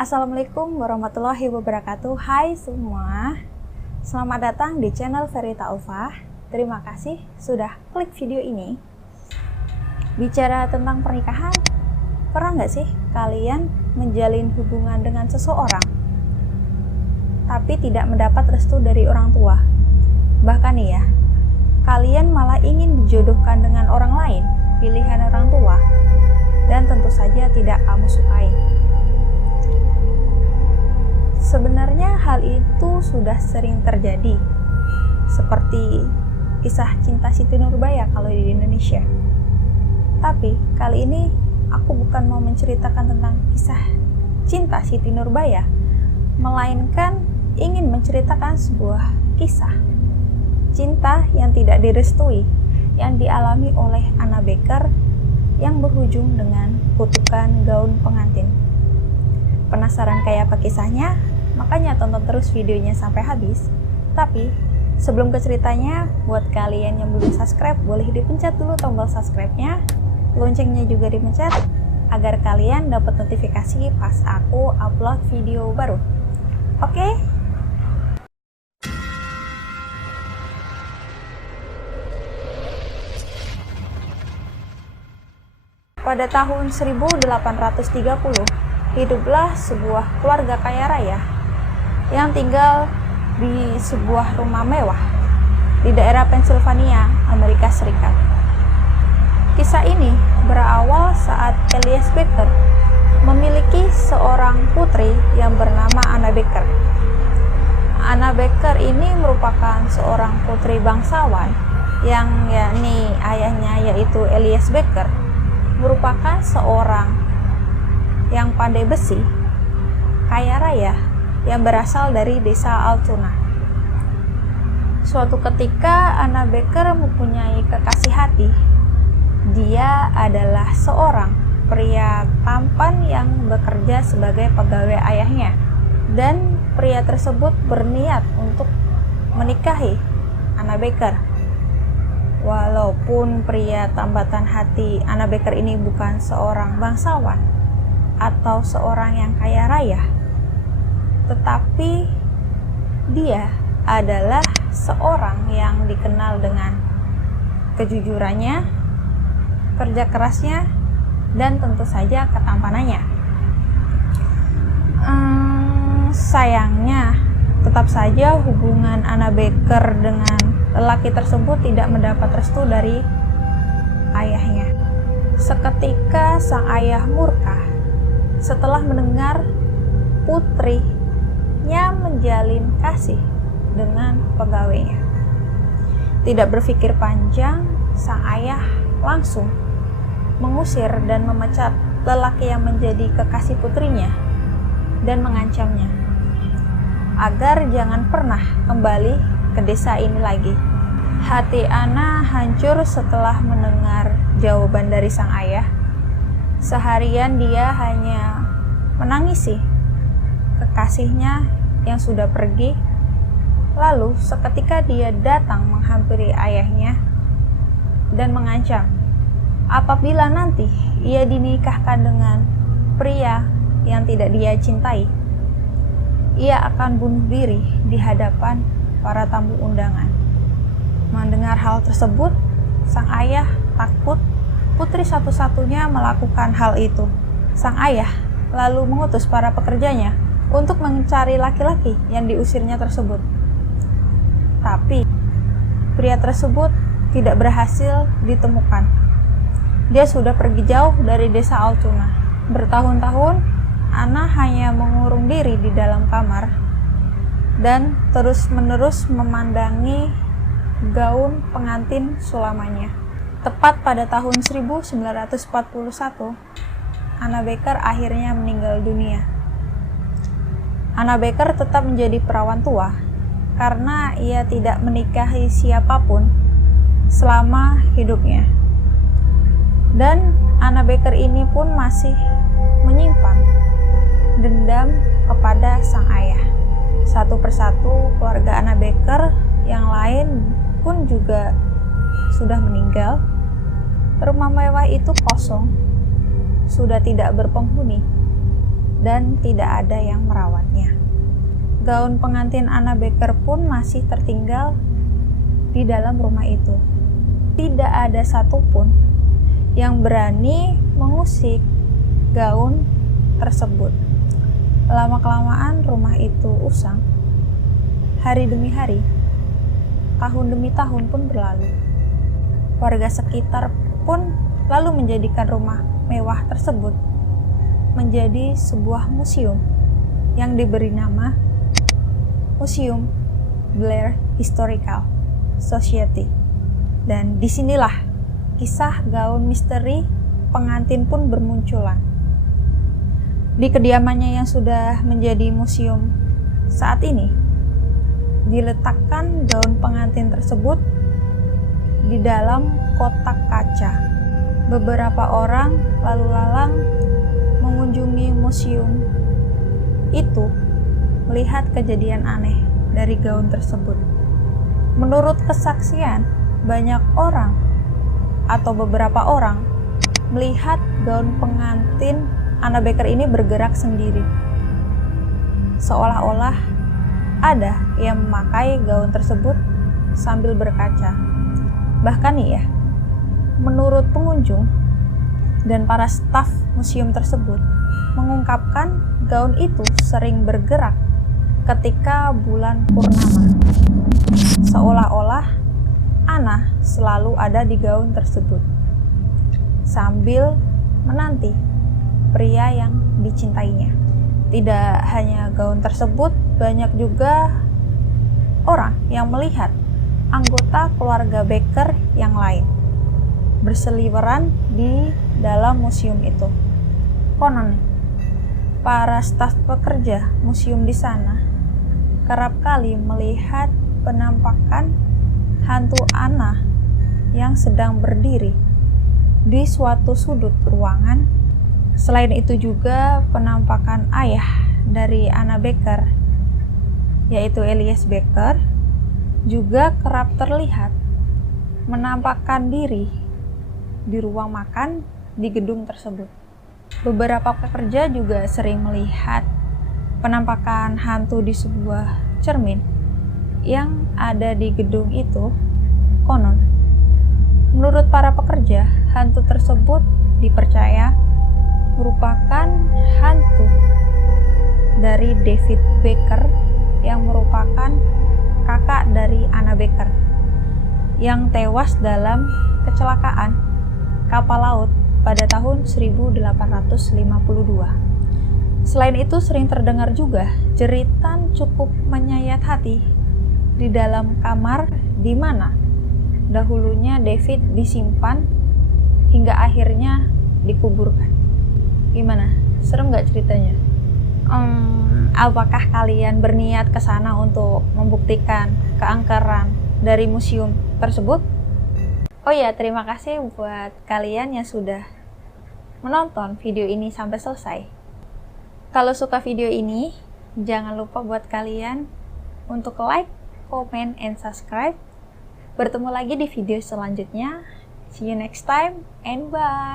Assalamualaikum warahmatullahi wabarakatuh. Hai semua, selamat datang di channel Verita Ulfah. Terima kasih sudah klik video ini. Bicara tentang pernikahan, pernah nggak sih kalian menjalin hubungan dengan seseorang tapi tidak mendapat restu dari orang tua? Bahkan nih ya, kalian malah ingin dijodohkan dengan orang lain, pilihan orang tua, dan tentu saja tidak kamu sukai. Sebenarnya hal itu sudah sering terjadi, seperti kisah cinta Siti Nurbaya kalau di Indonesia. Tapi kali ini aku bukan mau menceritakan tentang kisah cinta Siti Nurbaya, melainkan ingin menceritakan sebuah kisah cinta yang tidak direstui yang dialami oleh Anna Becker yang berujung dengan kutukan gaun pengantin. Penasaran kayak apa kisahnya? Makanya tonton terus videonya sampai habis. Tapi sebelum ke ceritanya, buat kalian yang belum subscribe, boleh dipencet dulu tombol subscribe-nya, loncengnya juga dipencet agar kalian dapat notifikasi pas aku upload video baru. Oke? Pada tahun 1830, hiduplah sebuah keluarga kaya raya yang tinggal di sebuah rumah mewah di daerah Pennsylvania, Amerika Serikat. Kisah ini berawal saat Elias Becker memiliki seorang putri yang bernama Anna Becker. Anna Becker ini merupakan seorang putri bangsawan yang yakni ayahnya yaitu Elias Becker merupakan seorang yang pandai besi, kaya raya, yang berasal dari desa Altoona. Suatu ketika Anna Becker mempunyai kekasih hati. Dia adalah seorang pria tampan yang bekerja sebagai pegawai ayahnya, dan pria tersebut berniat untuk menikahi Anna Becker. Walaupun pria tambatan hati Anna Becker ini bukan seorang bangsawan atau seorang yang kaya raya, tetapi dia adalah seorang yang dikenal dengan kejujurannya, kerja kerasnya, dan tentu saja ketampanannya. Sayangnya, tetap saja hubungan Anna Becker dengan lelaki tersebut tidak mendapat restu dari ayahnya. Seketika sang ayah murka setelah mendengar putrinya menjalin kasih dengan pegawainya. Tidak berpikir panjang, sang ayah langsung mengusir dan memecat lelaki yang menjadi kekasih putrinya dan mengancamnya agar jangan pernah kembali ke desa ini lagi. Hati Anna hancur setelah mendengar jawaban dari sang ayah. Seharian dia hanya menangisi kekasihnya yang sudah pergi. Lalu seketika dia datang menghampiri ayahnya dan mengancam apabila nanti ia dinikahkan dengan pria yang tidak dia cintai, ia akan bunuh diri di hadapan para tamu undangan. Mendengar hal tersebut, sang ayah takut putri satu-satunya melakukan hal itu. Sang ayah lalu mengutus para pekerjanya untuk mencari laki-laki yang diusirnya tersebut. Tapi pria tersebut tidak berhasil ditemukan. Dia sudah pergi jauh dari desa Altoona. Bertahun-tahun Anna hanya mengurung diri di dalam kamar dan terus-menerus memandangi gaun pengantin sulamanya. Tepat pada tahun 1941, Anna Becker akhirnya meninggal dunia. Anna Becker tetap menjadi perawan tua karena ia tidak menikahi siapapun selama hidupnya. Dan Anna Becker ini pun masih menyimpan dendam kepada sang ayah. Satu persatu keluarga Anna Becker yang lain pun juga sudah meninggal. Rumah mewah itu kosong, sudah tidak berpenghuni. dan tidak ada yang merawatnya. Gaun pengantin Anna Baker pun masih tertinggal di dalam rumah itu. Tidak ada satupun yang berani mengusik gaun tersebut. Lama-kelamaan rumah itu usang. Hari demi hari, tahun demi tahun pun berlalu. Warga sekitar pun lalu menjadikan rumah mewah tersebut menjadi sebuah museum yang diberi nama Museum Blair Historical Society. Dan disinilah kisah gaun misteri pengantin pun bermunculan. Di kediamannya yang sudah menjadi museum saat ini, diletakkan gaun pengantin tersebut di dalam kotak kaca. Beberapa orang lalu lalang mengunjungi museum itu melihat kejadian aneh dari gaun tersebut. Menurut kesaksian, banyak orang atau beberapa orang melihat gaun pengantin Anna Baker ini bergerak sendiri, seolah-olah ada yang memakai gaun tersebut sambil berkaca. Bahkan nih ya, menurut pengunjung dan para staf museum tersebut mengungkapkan gaun itu sering bergerak ketika bulan purnama, seolah-olah Anna selalu ada di gaun tersebut sambil menanti pria yang dicintainya. Tidak hanya gaun tersebut, banyak juga orang yang melihat anggota keluarga Baker yang lain berseliweran di dalam museum itu. Konon, para staf pekerja museum di sana kerap kali melihat penampakan hantu Anna yang sedang berdiri di suatu sudut ruangan. Selain itu juga penampakan ayah dari Anna Baker, yaitu Elias Baker, juga kerap terlihat menampakkan diri di ruang makan di gedung tersebut. Beberapa pekerja juga sering melihat penampakan hantu di sebuah cermin yang ada di gedung itu. Konon, menurut para pekerja, hantu tersebut dipercaya merupakan hantu dari David Baker yang merupakan kakak dari Anna Baker yang tewas dalam kecelakaan kapal laut pada tahun 1852. Selain itu sering terdengar juga jeritan cukup menyayat hati di dalam kamar di mana dahulunya David disimpan hingga akhirnya dikuburkan. Gimana? Serem nggak ceritanya? Apakah kalian berniat ke sana untuk membuktikan keangkeran dari museum tersebut? Oh ya, terima kasih buat kalian yang sudah menonton video ini sampai selesai. Kalau suka video ini, jangan lupa buat kalian untuk like, comment, and subscribe. Bertemu lagi di video selanjutnya. See you next time and bye!